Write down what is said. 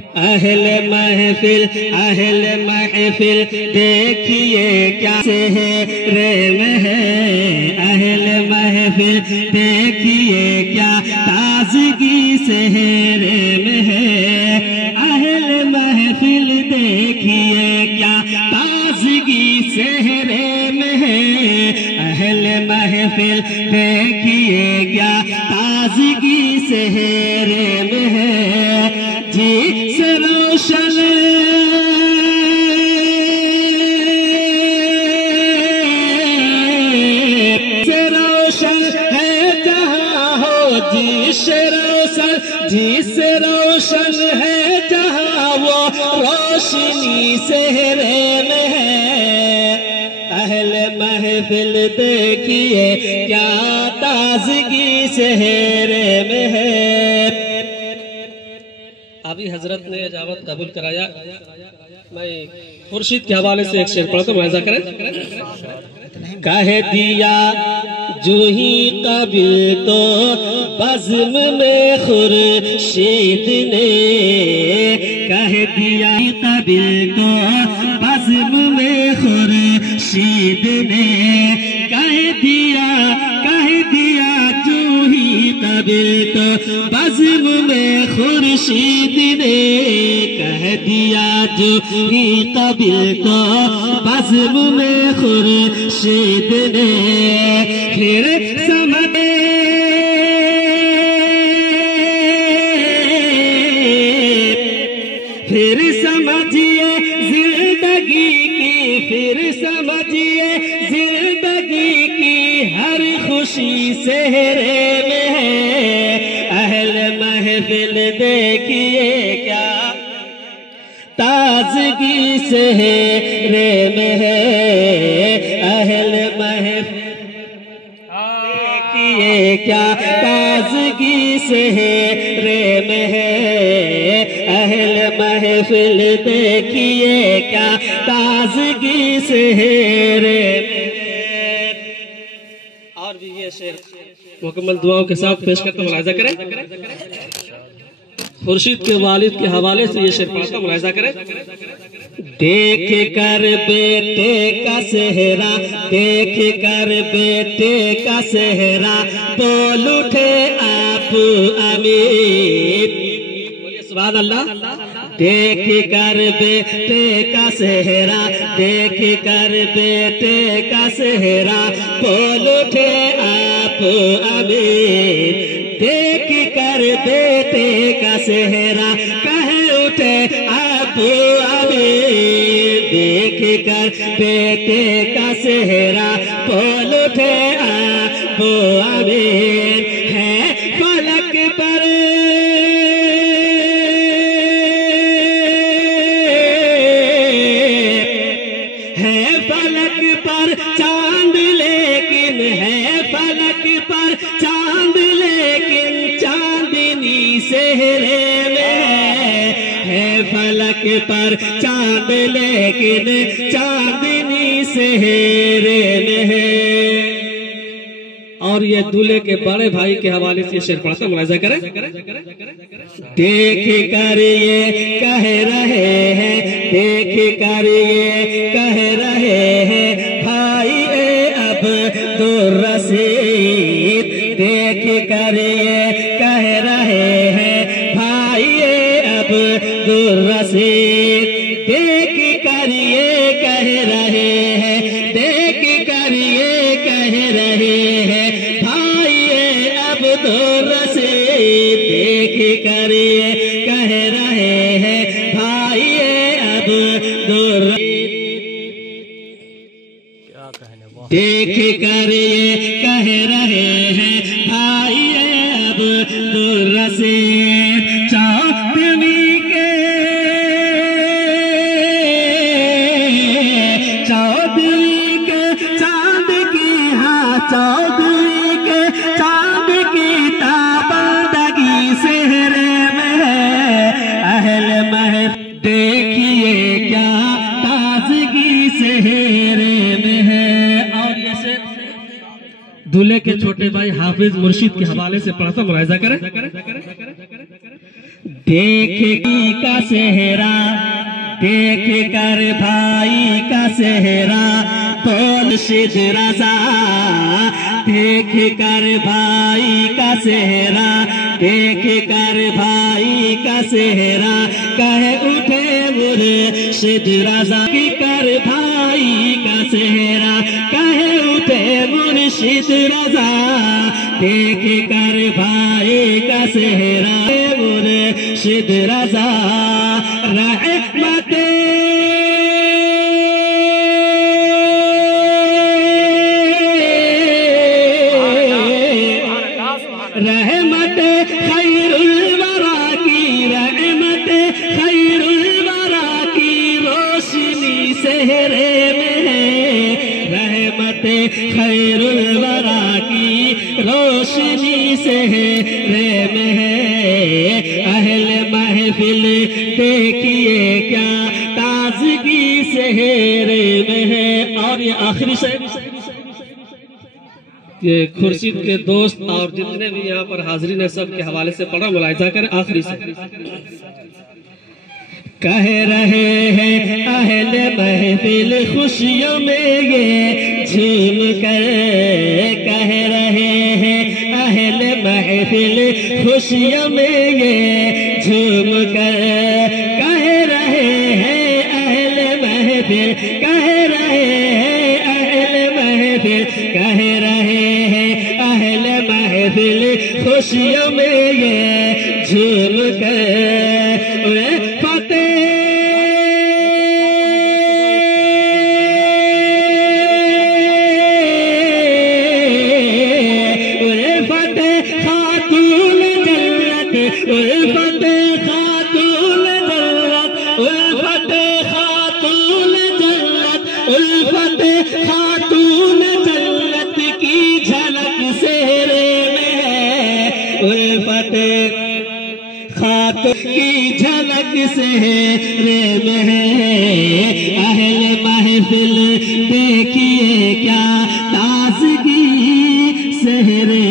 अहले महफिल देखिए क्या सेहरे में है। अहले महफिल देखिए क्या ताजगी सेहरे में है। अहले महफिल देखिए क्या ताजगी सेहरे में है। अहले महफिल देखिए क्या ताजगी सेहरे में है। जी से रोशन है जहाँ हो। जी से रोशन है जहाँ वो रोशनी सेहरे में है। अहले महफिल देखिए क्या ताजगी सेहरे में है। अभी हजरत ने इजाजत कबूल कराया। मैं खुर्शीद के हवाले से एक शेर पढ़ता हूँ, मुआज़ा करें। कह दिया जो ही कबिल तो बज़्म में खुर्शीद ने। कह दिया कबिल तो बज़्म में खुर्शीद ने। कह दिया जो ही कबिल तो बज़्म में खुर्शीद ने। कह दिया जो ही कबिल तो बज़्म में खुर्शीद ने। फिर समझिए जिंदगी की हर खुशी सेहरे में है। अहले महफिल देखिए क्या ताजगी सेहरे में है। अहले महफिल देखिए क्या ताजगी सेहरे में है। अहले महफिल देखिए क्या ताजगी सेहरे में। और भी ये शेर मुकम्मल दुआओं के साथ पेश करते मुलाहिजा करें। खुर्शीद के वालिद के हवाले से ये शेर पढ़ता, मुलाहिजा करें। देख कर बेटे का सेहरा, देख कर बेटे का सेहरा, बोल उठे आप अमीर। बोलिए सुभान अल्लाह। देख कर बेटे का सेहरा, देख कर बेटे का सेहरा, बोल उठे आप अमीर। देख कर बेटे का सेहरा, कह उठे आप अमीर। देख कर बेटे का सेहरा, बोल उठे आप अमीर। है फलक पर चांद, लेकिन है फलक पर चांद, लेकिन चांदनी सेहरे में है। फलक पर चांद लेकिन चांदनी सेहरे में है। और ये दूल्हे के बड़े भाई के हवाले से शेर पढ़ता, मुलाहिजा करें। देख कर ये कह रहे हैं, देख कर ये कह रहे हैं, भाई अब तो रसीद। देख कर ये कह रहे हैं, भाई अब तो रसीद। देख कर ये कह रहे हैं, देख कर ये कह रहे हैं, भाई अब तो रसीद। देख कर ये कह रहे हैं, भाई अब तो रसीद। देख कर ये कह रहे हैं, भाई अब तो रसीद। चौदहवीं के चांद की, हाँ चौदहवीं के चांद की ताबंदगी सेहरे में है। अहले महफिल देखिए क्या ताजगी सेहरे में है। और ये से दूल्हे के छोटे भाई हाफिज मुर्शिद के हवाले से पढ़ता, मुलाहिजा करें। देख का सेहरा, देख कर भाई का सेहरा, बोल मुर्शिद रज़ा। देख कर भाई का सेहरा, देख कर भाई का सेहरा, कहे उठे मुर्शिद रज़ा। कर भाई का सेहरा, कहे उठे मुर्शिद रज़ा। देख कर भाई का सेहरा, मुर्शिद रज़ा। रहमत रहमत खैरुल वरा की, रहमत खैरुल वरा की रोशनी सेहरे में है। रहमत खैरुल वरा की रोशनी सेहरे में है। अहले महफिल देखिए क्या ताजगी सेहरे में है। और ये आखिरी शेर ये खुर्शीद के दोस्त और जितने भी यहाँ पर हाजिरीन है सब के हवाले से पढ़ा, मुलाहिजा करें। आखिरी से कह रहे हैं अहले महफिल खुशियों में ये झूम कर, कह रहे हैं अहले महफिल खुशियों में ये झूम कर, कह रहे हैं अहले महफिल, कह रहे हैं अहले महफिल, कह रहे खुशियों में ये झूम कर फतेह फतेह खातून जन्नत, फतेह खातून जन्नत, फतेह खातून जन्नत, फतेह खातून जन्नत की झलक सेहरे फतेह खातून की झलक सेहरे में है। अहले महफिल देखिए क्या ताजगी सेहरे